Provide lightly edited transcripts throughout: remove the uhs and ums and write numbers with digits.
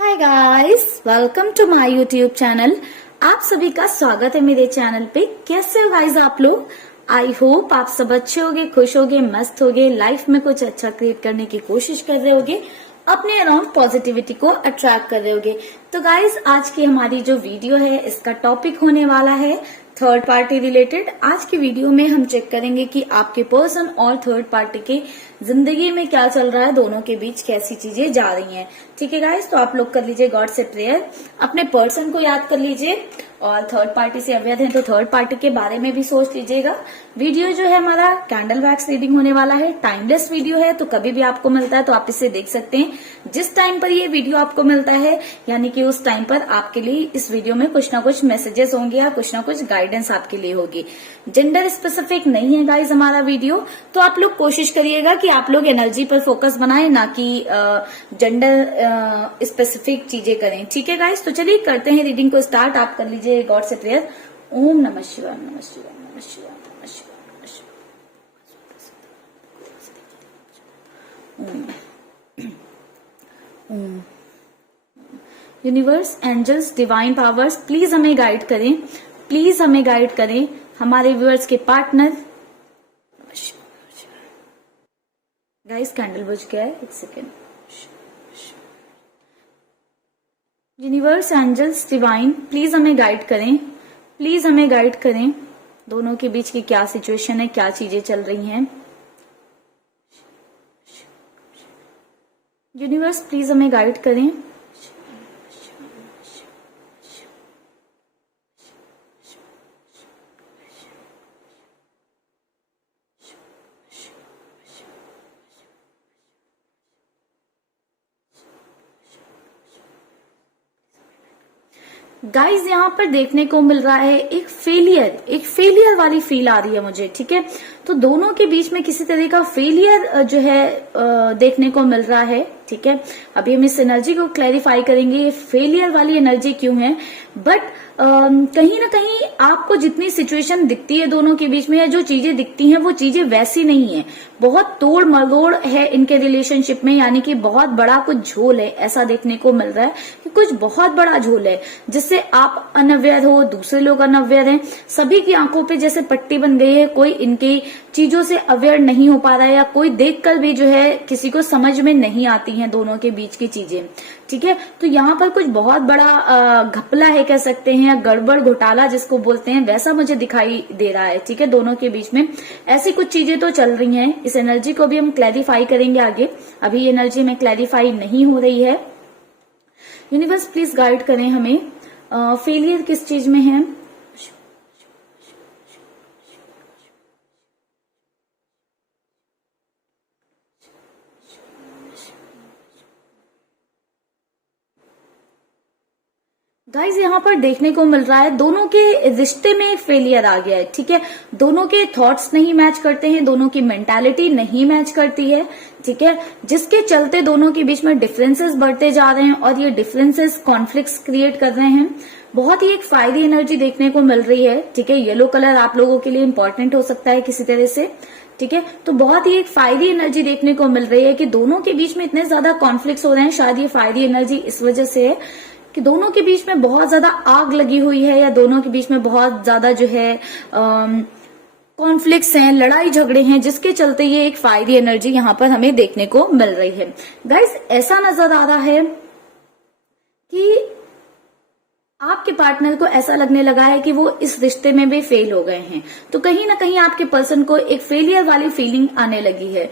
Hi guys, welcome to my YouTube channel. आप सभी का स्वागत है मेरे चैनल पे। कैसे हो गाइस आप लोग? आई होप आप सब अच्छे होगे, खुश होगे, मस्त होगे, लाइफ में कुछ अच्छा क्रिएट करने की कोशिश कर रहे होगे, अपने अराउंड पॉजिटिविटी को अट्रैक्ट कर रहे होगे। तो गाइस आज की हमारी जो वीडियो है इसका टॉपिक होने वाला है थर्ड पार्टी रिलेटेड। आज की वीडियो में हम चेक करेंगे कि आपके पर्सन और थर्ड पार्टी के जिंदगी में क्या चल रहा है, दोनों के बीच कैसी चीजें जा रही हैं। ठीक है गाइस, तो आप लोग कर लीजिए गॉड से प्रेयर, अपने पर्सन को याद कर लीजिए और थर्ड पार्टी से अवैध है तो थर्ड पार्टी के बारे में भी सोच लीजिएगा। वीडियो जो है हमारा कैंडल वैक्स रीडिंग होने वाला है, टाइमलेस वीडियो है, तो कभी भी आपको मिलता है तो आप इसे देख सकते हैं। जिस टाइम पर ये वीडियो आपको मिलता है यानी कि उस टाइम पर आपके लिए इस वीडियो में कुछ ना कुछ मैसेजेस होंगे या कुछ ना कुछ गाइडेंस आपके लिए होगी। जेंडर स्पेसिफिक नहीं है गाइज हमारा वीडियो, तो आप लोग कोशिश करिएगा कि आप लोग एनर्जी पर फोकस बनाएं, ना कि जेंडर स्पेसिफिक चीजें करें। ठीक है गाइज, तो चलिए करते हैं रीडिंग को स्टार्ट। आप कर लीजिए गॉड से प्रेयर। ओम नमः शिवाय, नमः शिवाय, नमः शिवाय, नमः शिवाय, नमः शिवाय। Universe, angels, divine powers please हमें गाइड करें, प्लीज हमें गाइड करें। हमारे व्यूअर्स के पार्टनर गाइस, कैंडल बुझ गया है, एक second. Universe, angels, divine please हमें गाइड करें, प्लीज हमें गाइड करें। दोनों के बीच की क्या सिचुएशन है, क्या चीजें चल रही हैं। यूनिवर्स प्लीज हमें गाइड करें। गाइज यहाँ पर देखने को मिल रहा है एक फेलियर वाली फील आ रही है मुझे। ठीक है, तो दोनों के बीच में किसी तरह का फेलियर जो है देखने को मिल रहा है। ठीक है, अभी हम इस एनर्जी को क्लैरिफाई करेंगे, ये फेलियर वाली एनर्जी क्यों है। बट कहीं ना कहीं आपको जितनी सिचुएशन दिखती है दोनों के बीच में, या जो चीजें दिखती हैं वो चीजें वैसी नहीं है। बहुत तोड़ मरोड़ है इनके रिलेशनशिप में, यानी कि बहुत बड़ा कुछ झोल है, ऐसा देखने को मिल रहा है कि कुछ बहुत बड़ा झोल है जिससे आप अनअवेयर हो, दूसरे लोग अनअवेयर हैं, सभी की आंखों पे जैसे पट्टी बन गई है। कोई इनकी चीजों से अवेयर नहीं हो पा रहा है, या कोई देखकर भी जो है किसी को समझ में नहीं आती हैं दोनों के बीच की चीजें। ठीक है, तो यहाँ पर कुछ बहुत बड़ा घपला है कह सकते हैं, या गड़बड़ घोटाला जिसको बोलते हैं, वैसा मुझे दिखाई दे रहा है। ठीक है, दोनों के बीच में ऐसी कुछ चीजें तो चल रही हैं। इस एनर्जी को भी हम क्लैरिफाई करेंगे आगे, अभी ये एनर्जी में क्लैरिफाई नहीं हो रही है। यूनिवर्स प्लीज गाइड करें हमें, फेलियर किस चीज में है। गाइज यहाँ पर देखने को मिल रहा है दोनों के रिश्ते में फेलियर आ गया है। ठीक है, दोनों के थॉट्स नहीं मैच करते हैं, दोनों की मेंटालिटी नहीं मैच करती है। ठीक है, जिसके चलते दोनों के बीच में डिफरेंसेस बढ़ते जा रहे हैं और ये डिफरेंसेस कॉन्फ्लिक्ट्स क्रिएट कर रहे हैं। बहुत ही एक फायदी एनर्जी देखने को मिल रही है। ठीक है, येलो कलर आप लोगों के लिए इंपॉर्टेंट हो सकता है किसी तरह से। ठीक है, तो बहुत ही एक फायदी एनर्जी देखने को मिल रही है कि दोनों के बीच में इतने ज्यादा कॉन्फ्लिक्ट्स हो रहे हैं। शायद ये फायदी एनर्जी इस वजह से है कि दोनों के बीच में बहुत ज्यादा आग लगी हुई है, या दोनों के बीच में बहुत ज्यादा जो है कॉन्फ्लिक्ट्स हैं, लड़ाई झगड़े हैं, जिसके चलते ये एक फायदी एनर्जी यहाँ पर हमें देखने को मिल रही है। गाइस, ऐसा नजर आ रहा है कि आपके पार्टनर को ऐसा लगने लगा है कि वो इस रिश्ते में भी फेल हो गए हैं, तो कहीं ना कहीं आपके पर्सन को एक फेलियर वाली फीलिंग आने लगी है।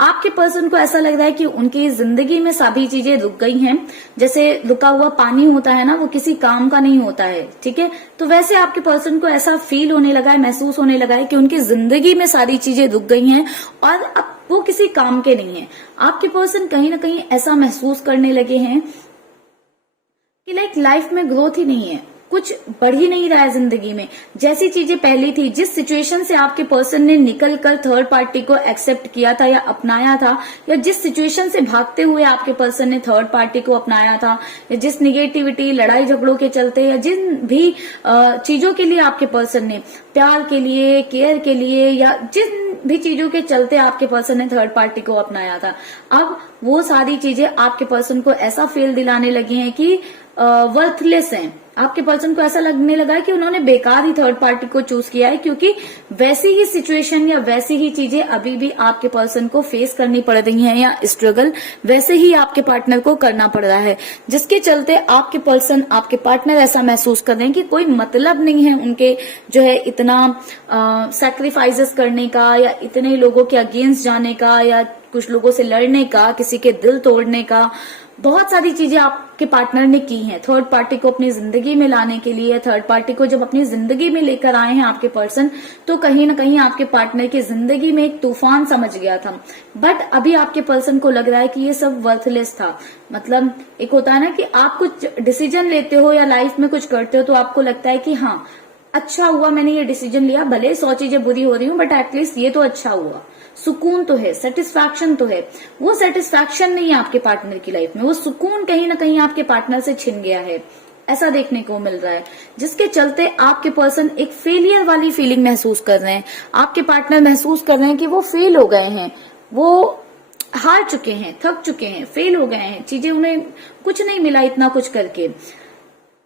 आपके पर्सन को ऐसा लग रहा है कि उनकी जिंदगी में सभी चीजें रुक गई हैं। जैसे रुका हुआ पानी होता है ना, वो किसी काम का नहीं होता है। ठीक है, तो वैसे आपके पर्सन को ऐसा फील होने लगा है, महसूस होने लगा है कि उनकी जिंदगी में सारी चीजें रुक गई हैं और अब वो किसी काम के नहीं है। आपके पर्सन कहीं ना कहीं ऐसा महसूस करने लगे हैं कि लाइफ में ग्रोथ ही नहीं है, कुछ बढ़ ही नहीं रहा है जिंदगी में। जैसी चीजें पहली थी, जिस सिचुएशन से आपके पर्सन ने निकलकर थर्ड पार्टी को एक्सेप्ट किया था या अपनाया था, या जिस सिचुएशन से भागते हुए आपके पर्सन ने थर्ड पार्टी को अपनाया था, या जिस निगेटिविटी, लड़ाई झगड़ों के चलते, या जिन भी चीजों के लिए आपके पर्सन ने, प्यार के लिए, केयर के लिए, या जिन भी चीजों के चलते आपके पर्सन ने थर्ड पार्टी को अपनाया था, अब वो सारी चीजें आपके पर्सन को ऐसा फील दिलाने लगी हैं कि वर्थलेस हैं। आपके पर्सन को ऐसा लगने लगा है कि उन्होंने बेकार ही थर्ड पार्टी को चूज किया है, क्योंकि वैसी ही सिचुएशन या वैसी ही चीजें अभी भी आपके पर्सन को फेस करनी पड़ रही हैं, या स्ट्रगल वैसे ही आपके पार्टनर को करना पड़ रहा है, जिसके चलते आपके पर्सन, आपके पार्टनर ऐसा महसूस कर रहे हैं कि कोई मतलब नहीं है उनके जो है इतना सैक्रिफाइसेस करने का, या इतने लोगों के अगेंस्ट जाने का, या कुछ लोगों से लड़ने का, किसी के दिल तोड़ने का। बहुत सारी चीजें आपके पार्टनर ने की हैं थर्ड पार्टी को अपनी जिंदगी में लाने के लिए। थर्ड पार्टी को जब अपनी जिंदगी में लेकर आए हैं आपके पर्सन, तो कहीं ना कहीं आपके पार्टनर की जिंदगी में एक तूफान समझ गया था, बट अभी आपके पर्सन को लग रहा है कि ये सब वर्थलेस था। मतलब एक होता है ना कि आप कुछ डिसीजन लेते हो या लाइफ में कुछ करते हो तो आपको लगता है कि हाँ अच्छा हुआ मैंने ये डिसीजन लिया, भले 100 चीजें बुरी हो रही हूँ बट एटलीस्ट ये तो अच्छा हुआ, सुकून तो है, सेटिस्फैक्शन तो है। वो सेटिस्फैक्शन नहीं है आपके पार्टनर की लाइफ में, वो सुकून कहीं ना कहीं आपके पार्टनर से छिन गया है, ऐसा देखने को मिल रहा है, जिसके चलते आपके पर्सन एक फेलियर वाली फीलिंग महसूस कर रहे हैं। आपके पार्टनर महसूस कर रहे हैं कि वो फेल हो गए हैं, वो हार चुके हैं, थक चुके हैं, फेल हो गए हैं, चीजें उन्हें कुछ नहीं मिला इतना कुछ करके।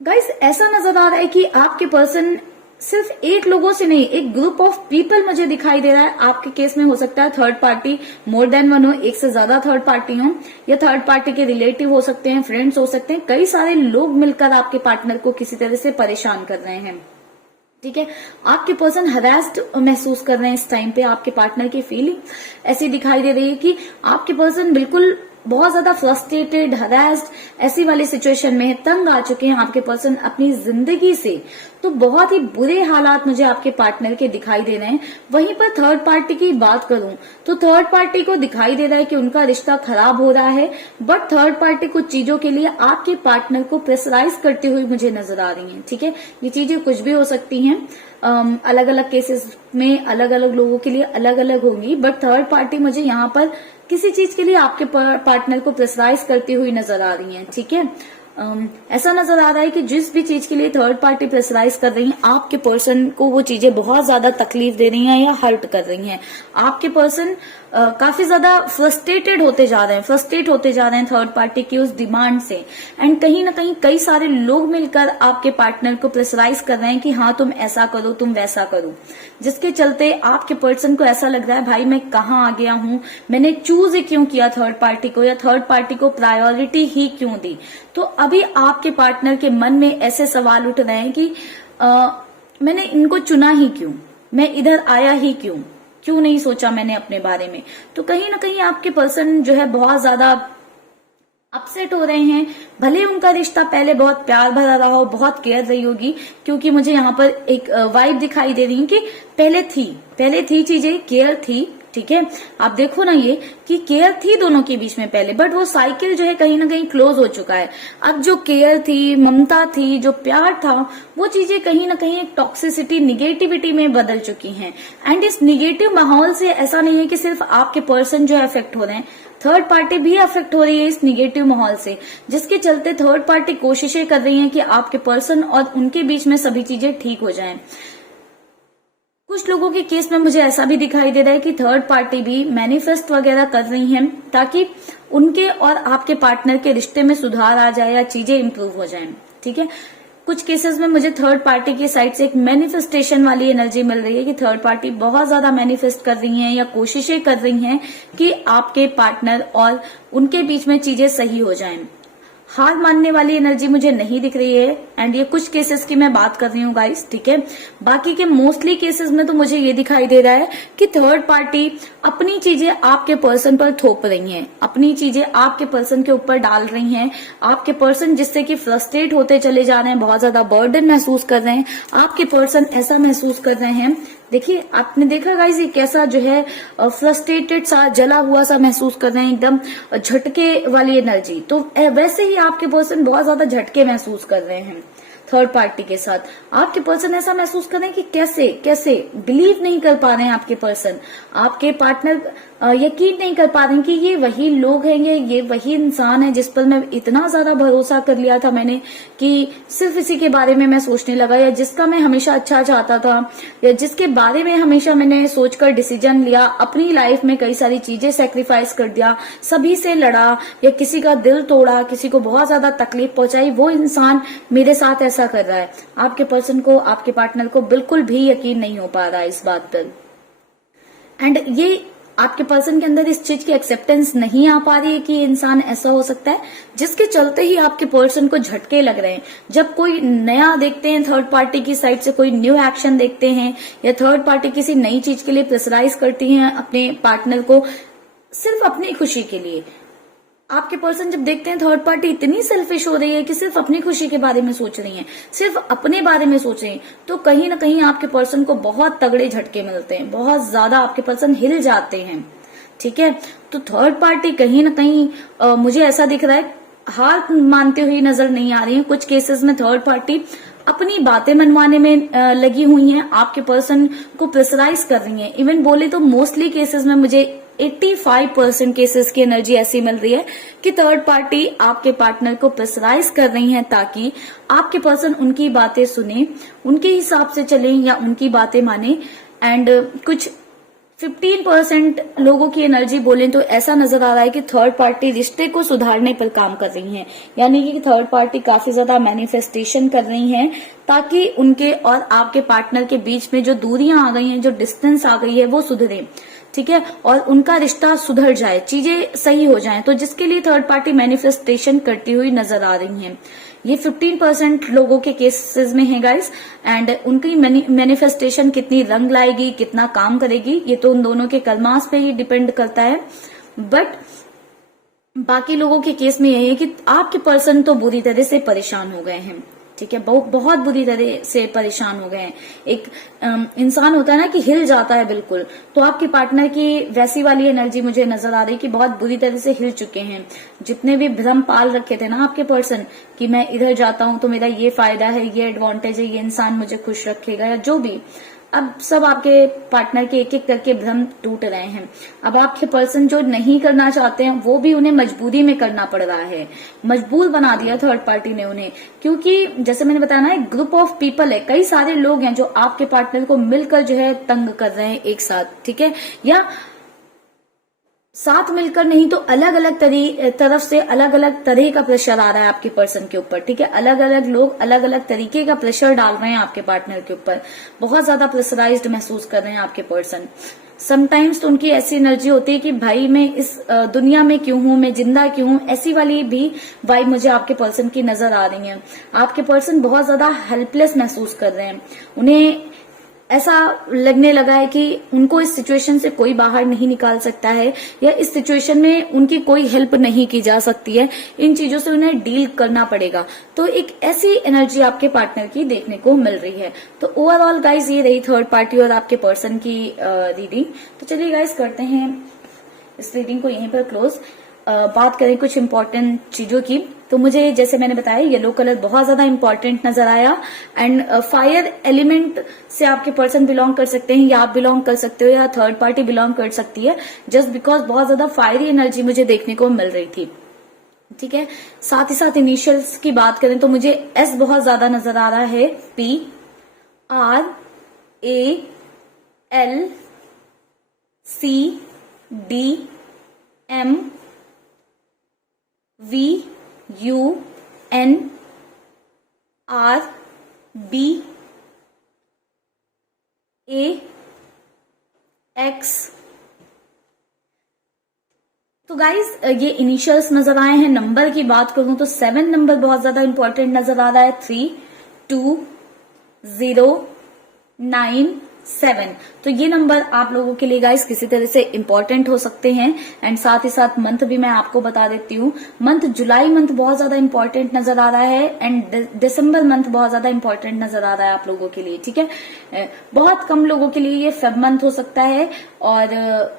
गाइस ऐसा नजर आ रहा है कि आपके पर्सन सिर्फ एक लोगों से नहीं, एक ग्रुप ऑफ पीपल मुझे दिखाई दे रहा है। आपके केस में हो सकता है third party more than one हो, एक से ज्यादा थर्ड पार्टी हो, या थर्ड पार्टी के रिलेटिव हो सकते हैं, फ्रेंड्स हो सकते हैं, कई सारे लोग मिलकर आपके पार्टनर को किसी तरह से परेशान कर रहे हैं। ठीक है, आपके पर्सन हरास्ड महसूस कर रहे हैं इस टाइम पे। आपके पार्टनर की फीलिंग ऐसी दिखाई दे रही है कि आपके पर्सन बिल्कुल बहुत ज्यादा फ्रस्ट्रेटेड, हरास्ड ऐसी वाली सिचुएशन में है, तंग आ चुके हैं आपके पर्सन अपनी जिंदगी से। तो बहुत ही बुरे हालात मुझे आपके पार्टनर के दिखाई दे रहे हैं। वहीं पर थर्ड पार्टी की बात करूं तो थर्ड पार्टी को दिखाई दे रहा है कि उनका रिश्ता खराब हो रहा है, बट थर्ड पार्टी कुछ चीजों के लिए आपके पार्टनर को प्रेशराइज करती हुई मुझे नजर आ रही है। ठीक है, ये चीजें कुछ भी हो सकती हैं, अलग अलग केसेस में अलग अलग लोगों के लिए अलग अलग होंगी, बट थर्ड पार्टी मुझे यहाँ पर किसी चीज के लिए आपके पार्टनर को प्रेशराइज करती हुई नजर आ रही है। ठीक है, ऐसा नजर आ रहा है कि जिस भी चीज के लिए थर्ड पार्टी प्रेशराइज कर रही है आपके पर्सन को, वो चीजें बहुत ज्यादा तकलीफ दे रही हैं या हर्ट कर रही हैं। आपके पर्सन काफी ज्यादा फ्रस्ट्रेटेड होते जा रहे हैं, फ्रस्ट्रेट होते जा रहे हैं थर्ड पार्टी की उस डिमांड से, एंड कहीं ना कहीं कई सारे लोग मिलकर आपके पार्टनर को प्रेशराइज कर रहे हैं कि हाँ तुम ऐसा करो, तुम वैसा करो, जिसके चलते आपके पर्सन को ऐसा लग रहा है भाई मैं कहाँ आ गया हूँ, मैंने चूज ही क्यों किया थर्ड पार्टी को, या थर्ड पार्टी को प्रायोरिटी ही क्यों दी। तो अभी आपके पार्टनर के मन में ऐसे सवाल उठ रहे हैं कि मैंने इनको चुना ही क्यों, मैं इधर आया ही क्यों नहीं सोचा मैंने अपने बारे में। तो कहीं ना कहीं आपके पर्सन जो है बहुत ज्यादा अपसेट हो रहे हैं। भले उनका रिश्ता पहले बहुत प्यार भरा रहा हो, बहुत केयर रही होगी, क्योंकि मुझे यहाँ पर एक वाइब दिखाई दे रही है कि पहले थी चीजें, केयर थी। ठीक है, आप देखो ना ये कि केयर थी दोनों के बीच में पहले, बट वो साइकिल जो है कहीं ना कहीं क्लोज हो चुका है। अब जो केयर थी, ममता थी, जो प्यार था, वो चीजें कहीं ना कहीं एक टॉक्सिसिटी, निगेटिविटी में बदल चुकी हैं। एंड इस निगेटिव माहौल से ऐसा नहीं है कि सिर्फ आपके पर्सन जो है अफेक्ट हो रहे हैं, थर्ड पार्टी भी अफेक्ट हो रही है इस निगेटिव माहौल से, जिसके चलते थर्ड पार्टी कोशिशें कर रही है कि आपके पर्सन और उनके बीच में सभी चीजें ठीक हो जाएं। कुछ लोगों के केस में मुझे ऐसा भी दिखाई दे रहा है कि थर्ड पार्टी भी मैनिफेस्ट वगैरह कर रही हैं ताकि उनके और आपके पार्टनर के रिश्ते में सुधार आ जाए या चीजें इंप्रूव हो जाएं। ठीक है, कुछ केसेस में मुझे थर्ड पार्टी की साइड से एक मैनिफेस्टेशन वाली एनर्जी मिल रही है कि थर्ड पार्टी बहुत ज्यादा मैनिफेस्ट कर रही हैं या कोशिशें कर रही हैं कि आपके पार्टनर और उनके बीच में चीजें सही हो जाएं। हार मानने वाली एनर्जी मुझे नहीं दिख रही है, एंड ये कुछ केसेस की मैं बात कर रही हूँ गाइस। ठीक है, बाकी के मोस्टली केसेस में तो मुझे ये दिखाई दे रहा है कि थर्ड पार्टी अपनी चीजें आपके पर्सन पर थोप रही हैं, अपनी चीजें आपके पर्सन के ऊपर डाल रही हैं। आपके पर्सन जिससे कि फ्रस्ट्रेट होते चले जा रहे हैं, बहुत ज्यादा बर्डन महसूस कर रहे हैं। आपके पर्सन ऐसा महसूस कर रहे हैं, देखिए आपने देखा गाइस ये कैसा जो है फ्रस्ट्रेटेड सा, जला हुआ सा महसूस कर रहे हैं, एकदम झटके वाली एनर्जी। तो वैसे ही आपके पर्सन बहुत ज्यादा झटके महसूस कर रहे हैं थर्ड पार्टी के साथ। आपके पर्सन ऐसा महसूस कर रहे हैं कि कैसे बिलीव नहीं कर पा रहे हैं आपके पर्सन। आपके पार्टनर यकीन नहीं कर पा रही कि ये वही लोग हैं, ये वही इंसान है जिस पर मैं इतना ज्यादा भरोसा कर लिया था मैंने कि सिर्फ इसी के बारे में मैं सोचने लगा, या जिसका मैं हमेशा अच्छा चाहता था, या जिसके बारे में हमेशा मैंने सोचकर डिसीजन लिया, अपनी लाइफ में कई सारी चीजें सेक्रीफाइस कर दिया, सभी से लड़ा या किसी का दिल तोड़ा, किसी को बहुत ज्यादा तकलीफ पहुंचाई, वो इंसान मेरे साथ ऐसा कर रहा है। आपके पर्सन को, आपके पार्टनर को बिल्कुल भी यकीन नहीं हो पा रहा है इस बात पर, एंड ये आपके पर्सन के अंदर इस चीज की एक्सेप्टेंस नहीं आ पा रही है कि ये इंसान ऐसा हो सकता है, जिसके चलते ही आपके पर्सन को झटके लग रहे हैं। जब कोई नया देखते हैं, थर्ड पार्टी की साइड से कोई न्यू एक्शन देखते हैं, या थर्ड पार्टी किसी नई चीज के लिए प्रेशराइज करती है अपने पार्टनर को सिर्फ अपनी खुशी के लिए, आपके पर्सन जब देखते हैं थर्ड पार्टी इतनी सेल्फिश हो रही है कि सिर्फ अपनी खुशी के बारे में सोच रही है, सिर्फ अपने बारे में सोच रही है, तो कहीं ना कहीं आपके पर्सन को बहुत तगड़े झटके मिलते हैं, बहुत ज्यादा आपके पर्सन हिल जाते हैं। ठीक है, तो थर्ड पार्टी कहीं ना कहीं मुझे ऐसा दिख रहा है हार मानती हुई नजर नहीं आ रही है। कुछ केसेस में थर्ड पार्टी अपनी बातें मनवाने में लगी हुई है, आपके पर्सन को प्रेशराइज कर रही है। इवन बोले तो मोस्टली केसेस में मुझे 85% केसेस की एनर्जी ऐसी मिल रही है कि थर्ड पार्टी आपके पार्टनर को प्रेशराइज कर रही है ताकि आपके पर्सन उनकी बातें सुने, उनके हिसाब से चले या उनकी बातें माने। एंड कुछ 15% लोगों की एनर्जी बोले तो ऐसा नजर आ रहा है कि थर्ड पार्टी रिश्ते को सुधारने पर काम कर रही है, यानी कि थर्ड पार्टी काफी ज्यादा मैनिफेस्टेशन कर रही है ताकि उनके और आपके पार्टनर के बीच में जो दूरियां आ गई हैं, जो डिस्टेंस आ गई है, वो सुधरे। ठीक है, और उनका रिश्ता सुधर जाए, चीजें सही हो जाएं, तो जिसके लिए थर्ड पार्टी मैनिफेस्टेशन करती हुई नजर आ रही है। ये 15% लोगों के केसेस में है गाइस, एंड उनकी मैनिफेस्टेशन कितनी रंग लाएगी, कितना काम करेगी, ये तो उन दोनों के कर्मास पे ही डिपेंड करता है। बट बाकी लोगों के केस में यही है कि आपके पर्सन तो बुरी तरह से परेशान हो गए हैं। ठीक है, बहुत बुरी तरह से परेशान हो गए हैं। एक इंसान होता है ना कि हिल जाता है बिल्कुल, तो आपके पार्टनर की वैसी वाली एनर्जी मुझे नजर आ रही कि बहुत बुरी तरह से हिल चुके हैं। जितने भी भ्रम पाल रखे थे ना आपके पर्सन कि मैं इधर जाता हूं तो मेरा ये फायदा है, ये एडवांटेज है, ये इंसान मुझे खुश रखेगा या जो भी, अब सब आपके पार्टनर के एक एक करके भ्रम टूट रहे हैं। अब आपके पर्सन जो नहीं करना चाहते हैं वो भी उन्हें मजबूरी में करना पड़ रहा है, मजबूर बना दिया थर्ड पार्टी ने उन्हें, क्योंकि जैसे मैंने बताया ना, एक ग्रुप ऑफ पीपल है, कई सारे लोग हैं जो आपके पार्टनर को मिलकर जो है तंग कर रहे हैं एक साथ। ठीक है, या साथ मिलकर नहीं तो अलग अलग तरफ से अलग अलग तरह का प्रेशर आ रहा है आपके पर्सन के ऊपर। ठीक है, अलग अलग लोग अलग अलग तरीके का प्रेशर डाल रहे हैं आपके पार्टनर के ऊपर, बहुत ज्यादा प्रेशराइज्ड महसूस कर रहे हैं आपके पर्सन। समटाइम्स तो उनकी ऐसी एनर्जी होती है कि भाई मैं इस दुनिया में क्यों हूं, मैं जिंदा क्यों हूं, ऐसी वाली भी वाइब मुझे आपके पर्सन की नजर आ रही है। आपके पर्सन बहुत ज्यादा हेल्पलेस महसूस कर रहे हैं, उन्हें ऐसा लगने लगा है कि उनको इस सिचुएशन से कोई बाहर नहीं निकाल सकता है, या इस सिचुएशन में उनकी कोई हेल्प नहीं की जा सकती है, इन चीजों से उन्हें डील करना पड़ेगा। तो एक ऐसी एनर्जी आपके पार्टनर की देखने को मिल रही है। तो ओवरऑल गाइज ये रही थर्ड पार्टी और आपके पर्सन की रीडिंग। तो चलिए गाइज करते हैं इस रीडिंग को यहीं पर क्लोज। बात करें कुछ इंपॉर्टेंट चीजों की, तो मुझे जैसे मैंने बताया येलो कलर बहुत ज्यादा इंपॉर्टेंट नजर आया। एंड फायर एलिमेंट से आपके पर्सन बिलोंग कर सकते हैं, या आप बिलोंग कर सकते हो, या थर्ड पार्टी बिलोंग कर सकती है, जस्ट बिकॉज बहुत ज्यादा फायरी एनर्जी मुझे देखने को मिल रही थी। ठीक है, साथ ही साथ इनिशियल्स की बात करें तो मुझे एस बहुत ज्यादा नजर आ रहा है, P R A L C D M V U N R B A X। तो गाइज ये इनिशियल्स नजर आए हैं। नंबर की बात करूं तो 7 नंबर बहुत ज्यादा इंपॉर्टेंट नजर आ रहा है, 3 2 0 9 7। तो ये नंबर आप लोगों के लिए गाइस किसी तरह से इंपॉर्टेंट हो सकते हैं। एंड साथ ही साथ मंथ भी मैं आपको बता देती हूँ, मंथ जुलाई मंथ बहुत ज्यादा इंपॉर्टेंट नजर आ रहा है, एंड दिसंबर मंथ बहुत ज्यादा इंपॉर्टेंट नजर आ रहा है आप लोगों के लिए। ठीक है, बहुत कम लोगों के लिए ये फेब मंथ हो सकता है, और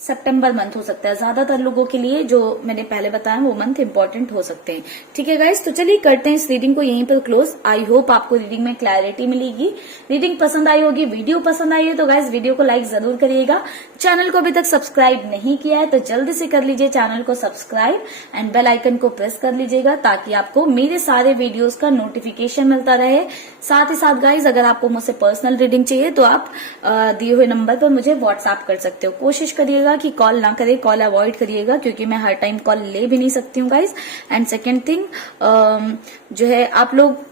सितंबर मंथ हो सकता है। ज्यादातर लोगों के लिए जो मैंने पहले बताया वो मंथ इंपॉर्टेंट हो सकते हैं। ठीक है गाइस, तो चलिए करते हैं इस रीडिंग को यहीं पर क्लोज। आई होप आपको रीडिंग में क्लैरिटी मिलेगी, रीडिंग पसंद आई होगी, वीडियो पसंद आई है तो गाइस वीडियो को लाइक जरूर करिएगा। चैनल को अभी तक सब्सक्राइब नहीं किया है तो जल्दी से कर लीजिए चैनल को सब्सक्राइब एंड बेल आइकन को प्रेस कर लीजिएगा ताकि आपको मेरे सारे वीडियोस का नोटिफिकेशन मिलता रहे। साथ ही साथ गाइज अगर आपको मुझसे पर्सनल रीडिंग चाहिए तो आप दिए हुए नंबर पर मुझे व्हाट्सएप कर सकते हो। कोशिश करिएगा कि कॉल ना करें, कॉल अवॉइड करिएगा क्योंकि मैं हर टाइम कॉल ले भी नहीं सकती हूँ गाइज। एंड सेकेंड थिंग जो है, आप लोग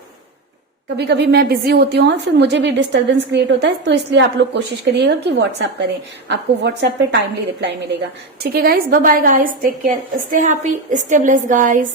कभी कभी मैं बिजी होती हूँ और फिर मुझे भी डिस्टरबेंस क्रिएट होता है, तो इसलिए आप लोग कोशिश करिएगा कि व्हाट्सएप करें, आपको व्हाट्सएप पे टाइमली रिप्लाई मिलेगा। ठीक है guys, bye bye guys, take care, stay happy, stay blessed guys.